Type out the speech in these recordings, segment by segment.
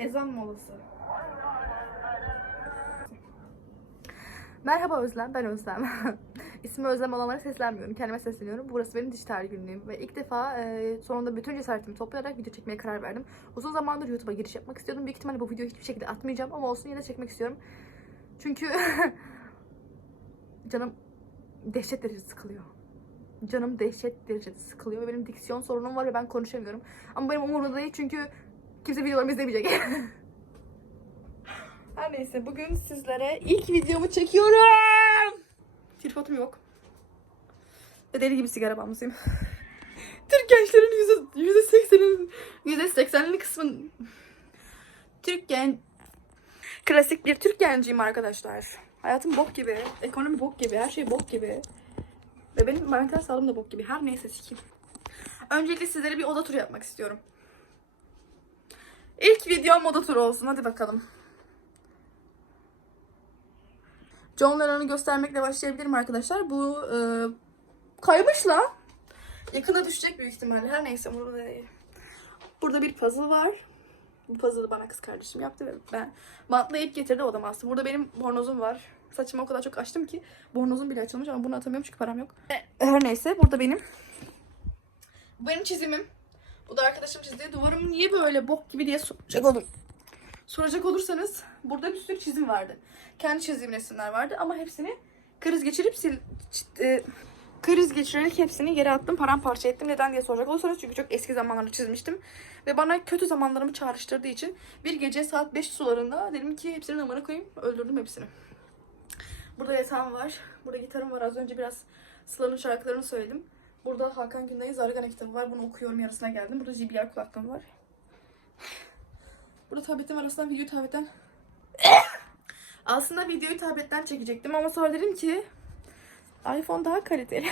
Ezan molası. Merhaba Özlem, ben Özlem. İsmi Özlem olanlara seslenmiyorum, kendime sesleniyorum. Burası benim dijital günlüğüm ve ilk defa e, sonunda bütün cesaretimi toplayarak video çekmeye karar verdim. Uzun zamandır YouTube'a giriş yapmak istiyordum. Büyük ihtimalle bu videoyu hiçbir şekilde atmayacağım ama olsun yine çekmek istiyorum. Çünkü canım dehşet derecede sıkılıyor. Canım dehşet derecede sıkılıyor ve benim diksiyon sorunum var ve ben konuşamıyorum. Ama benim umurumda değil çünkü kimse videolarımı izlemeyecek. Her neyse bugün sizlere ilk videomu çekiyorum. Tripodum yok. Ve deli gibi sigara bağımlısıyım. Türk gençlerin yüzde, seksenin, yüzde seksenli kısmın Türk gen... Klasik bir Türk genciyim arkadaşlar. Hayatım bok gibi, ekonomi bok gibi, her şey bok gibi. Ve benim mental sağlığım da bok gibi. Her neyse sikeyim. Öncelikle sizlere bir oda turu yapmak istiyorum. İlk videom oda turu olsun. Hadi bakalım. John Lennon'u göstermekle başlayabilirim arkadaşlar. Bu e, kaymışla yakına düşecek büyük ihtimalle. Her neyse burada. Burada bir puzzle var. Bu puzzle'ı bana kız kardeşim yaptı ve ben bantlayıp getirdi odama astım. Burada benim bornozum var. Saçımı o kadar çok açtım ki bornozum bile açılmış ama bunu atamıyorum çünkü param yok. Her neyse burada benim. Bu benim çizimim. Bu da arkadaşım çizdiği. Duvarım niye böyle bok gibi diye soracak olur. Soracak olursanız burada bir sürü çizim vardı. Kendi çizdiğim resimler vardı ama hepsini kriz geçirip sil, e, kriz geçirerek hepsini yere attım, paramparça ettim. Neden diye soracak olursanız çünkü çok eski zamanlarda çizmiştim. Ve bana kötü zamanlarımı çağrıştırdığı için bir gece saat 5 sularında dedim ki hepsinin amına koyayım. Öldürdüm hepsini. Burada yatağım var. Burada gitarım var. Az önce biraz Sıla'nın şarkılarını söyledim. Burada Hakan Günday'ın Zargana kitabı var. Bunu okuyorum yarısına geldim. Burada JBL kulaklığım var. Burada tabletim var. Aslında videoyu tabletten... Aslında videoyu tabletten çekecektim ama sonra dedim ki iPhone daha kaliteli.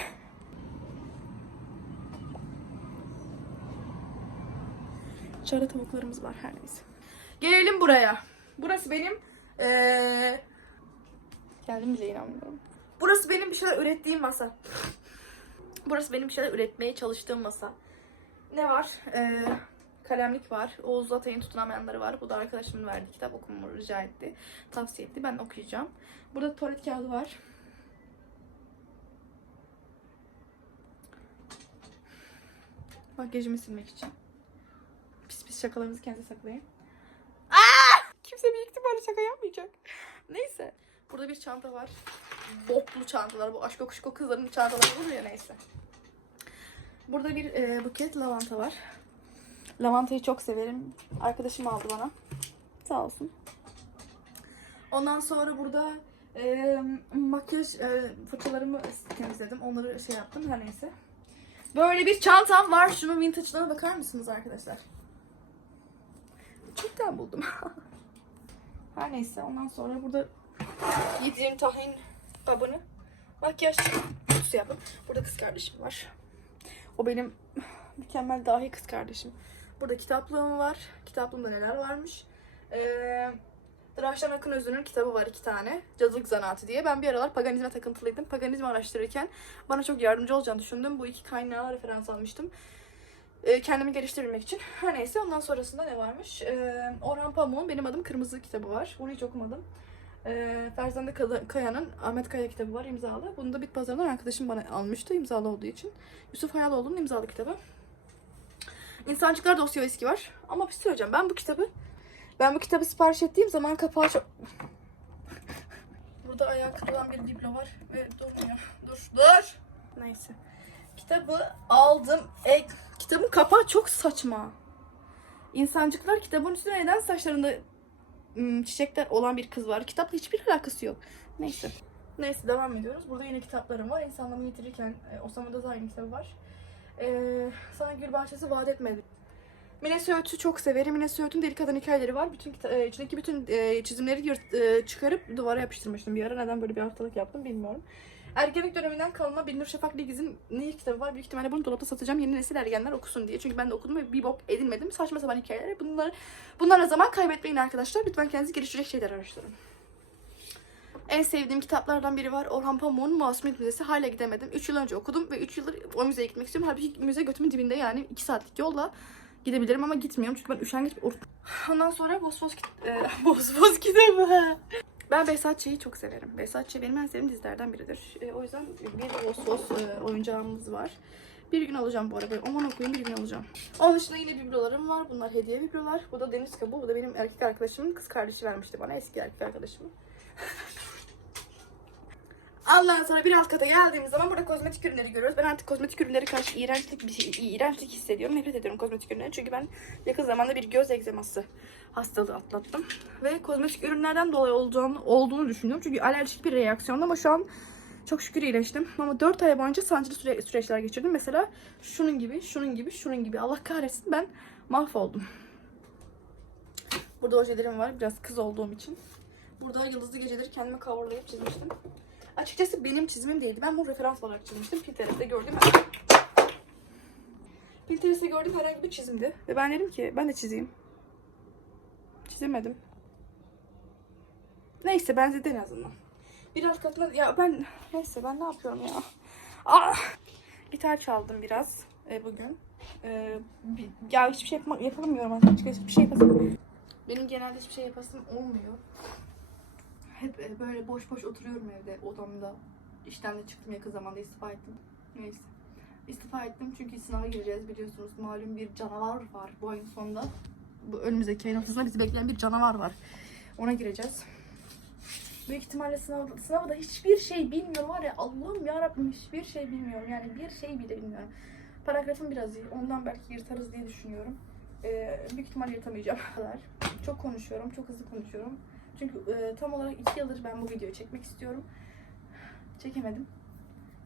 İçeride tavuklarımız var her neyse. Gelelim buraya. Burası benim eee Geldim bile inanmıyorum. Burası benim bir şeyler ürettiğim masa. Burası benim bir şeyler üretmeye çalıştığım masa. Ne var? Ee, kalemlik var. Oğuz Atay'ın tutunamayanları var. Bu da arkadaşımın verdiği kitap okumamı rica etti. Tavsiye etti. Ben okuyacağım. Burada tuvalet kağıdı var. Makyajımı silmek için. Pis pis şakalarınızı kendinize saklayın. Aa! Kimse büyük ihtimalle şaka yapmayacak. Neyse. Burada bir çanta var. Boklu çantalar. Bu aşk kuşko kızların çantaları olur ya neyse. Burada bir e, buket lavanta var. Lavantayı çok severim. Arkadaşım aldı bana. Sağ olsun. Ondan sonra burada e, makyaj e, fırçalarımı temizledim. Onları şey yaptım. Her neyse. Böyle bir çantam var. Şunun vintage'larına bakar mısınız arkadaşlar? Çoktan buldum. Her neyse ondan sonra burada yediğim tahin kabını makyaj kutusu yaptım. Burada kız kardeşim var. O benim mükemmel dahi kız kardeşim. Burada kitaplığım var. Kitaplığımda neler varmış. Ee, Draşan Akın Özün'ün kitabı var iki tane. Cadılık Zanaatı diye. Ben bir aralar paganizme takıntılıydım. Paganizmi araştırırken bana çok yardımcı olacağını düşündüm. Bu iki kaynağı referans almıştım. Ee, kendimi geliştirebilmek için. Her neyse ondan sonrasında ne varmış? Ee, Orhan Pamuk'un Benim Adım Kırmızı kitabı var. Bunu hiç okumadım. Ee, Ferzande Kaya- Kaya'nın Ahmet Kaya kitabı var imzalı. Bunu da bit pazarından arkadaşım bana almıştı imzalı olduğu için. Yusuf Hayaloğlu'nun imzalı kitabı. İnsancıklar dosya eski var. Ama bir şey söyleyeceğim. Ben bu kitabı ben bu kitabı sipariş ettiğim zaman kapağı çok... Burada ayağı kırılan bir diplo var ve durmuyor. Dur, dur. Neyse. Kitabı aldım. E, kitabın kapağı çok saçma. İnsancıklar kitabın üstüne neden saçlarında ım, çiçekler olan bir kız var. Kitapla hiçbir alakası yok. Neyse. Neyse devam ediyoruz. Burada yine kitaplarım var. İnsanlığımı yitirirken e, Osama Dazay'ın kitabı var. Ee, sana Gül Bahçesi vaat etmedi. Mine Söğüt'ü çok severim. Mine Söğüt'ün Deli Kadın hikayeleri var. Bütün e, içindeki bütün e, çizimleri yırt- e, çıkarıp duvara yapıştırmıştım bir ara. Neden böyle bir haftalık yaptım bilmiyorum. Ergenlik döneminden kalma Bilinur Şafak Ligiz'in nehir kitabı var. Büyük ihtimalle bunu dolapta satacağım. Yeni nesil ergenler okusun diye. Çünkü ben de okudum ve bir bok edinmedim. Saçma sapan hikayeler. Bunlar, bunlarla zaman kaybetmeyin arkadaşlar. Lütfen kendinizi geliştirecek şeyler araştırın. En sevdiğim kitaplardan biri var. Orhan Pamuk'un Masumiyet Müzesi. Hala gidemedim. 3 yıl önce okudum ve 3 yıldır o müzeye gitmek istiyorum. Halbuki müze götümün dibinde yani 2 saatlik yolla. gidebilirim ama gitmiyorum çünkü ben üşengeç bir Ondan sonra Bosfos e, Bosfos kitabı. Ben Behzatçı'yı çok severim. Behzatçı benim en sevdiğim dizilerden biridir. E, o yüzden bir Bosfos e, oyuncağımız var. Bir gün alacağım bu arada. Aman okuyun bir gün alacağım. Onun dışında yine biblolarım var. Bunlar hediye biblolar. Bu da deniz kabuğu. Bu da benim erkek arkadaşımın kız kardeşi vermişti bana. Eski erkek arkadaşımın. Ondan sonra bir alt kata geldiğimiz zaman burada kozmetik ürünleri görüyoruz. Ben artık kozmetik ürünleri karşı iğrençlik bir şey, iğrençlik hissediyorum. Nefret ediyorum kozmetik ürünleri. Çünkü ben yakın zamanda bir göz egzeması hastalığı atlattım. Ve kozmetik ürünlerden dolayı olacağını, olduğunu düşünüyorum. Çünkü alerjik bir reaksiyon ama şu an çok şükür iyileştim. Ama 4 ay boyunca sancılı süre, süreçler geçirdim. Mesela şunun gibi, şunun gibi, şunun gibi. Allah kahretsin ben mahvoldum. Burada ojelerim var. Biraz kız olduğum için. Burada yıldızlı geceleri kendime coverlayıp çizmiştim. Açıkçası benim çizimim değildi. Ben bunu referans olarak çizmiştim. Pinterest'te gördüğüm Pinterest'te gördüğüm herhangi bir çizimdi. Ve ben dedim ki ben de çizeyim. Çizemedim. Neyse benzedi en azından. Bir alt katına ya ben neyse ben ne yapıyorum ya. Ah! Gitar çaldım biraz e, bugün. E, bir- ya hiçbir şey yapma, yapamıyorum açıkçası. Hiçbir şey yapasım. Benim genelde hiçbir şey yapasım olmuyor. Hep e, böyle boş boş oturuyorum evde odamda. İşten de çıktım yakın zamanda istifa ettim. Neyse. İstifa ettim çünkü sınava gireceğiz biliyorsunuz. Malum bir canavar var bu ayın sonunda. Bu önümüzdeki ayın ortasında bizi bekleyen bir canavar var. Ona gireceğiz. Büyük ihtimalle sınav, sınavda hiçbir şey bilmiyorum var ya Allah'ım yarabbim hiçbir şey bilmiyorum yani bir şey bile bilmiyorum. Paragrafım biraz iyi ondan belki yırtarız diye düşünüyorum. Ee, büyük ihtimal yırtamayacağım. Kadar. Çok konuşuyorum, çok hızlı konuşuyorum. Çünkü e, tam olarak iki yıldır ben bu videoyu çekmek istiyorum. Çekemedim.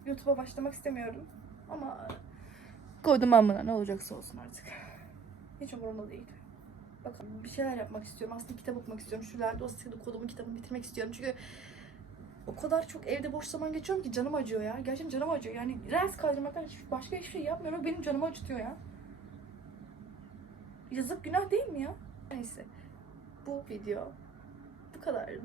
YouTube'a başlamak istemiyorum. Ama koydum amına ne olacaksa olsun artık. Hiç umurumda değil. Bakın bir şeyler yapmak istiyorum. Aslında kitap okumak istiyorum. Şu Lerdos'ta kolumun kitabını bitirmek istiyorum. Çünkü o kadar çok evde boş zaman geçiyorum ki canım acıyor ya. Gerçekten canım acıyor. Yani Reels kaydırmaktan başka hiçbir şey yapmıyorum. Benim canımı acıtıyor ya. Yazık günah değil mi ya? Neyse. Bu video bu kadardı.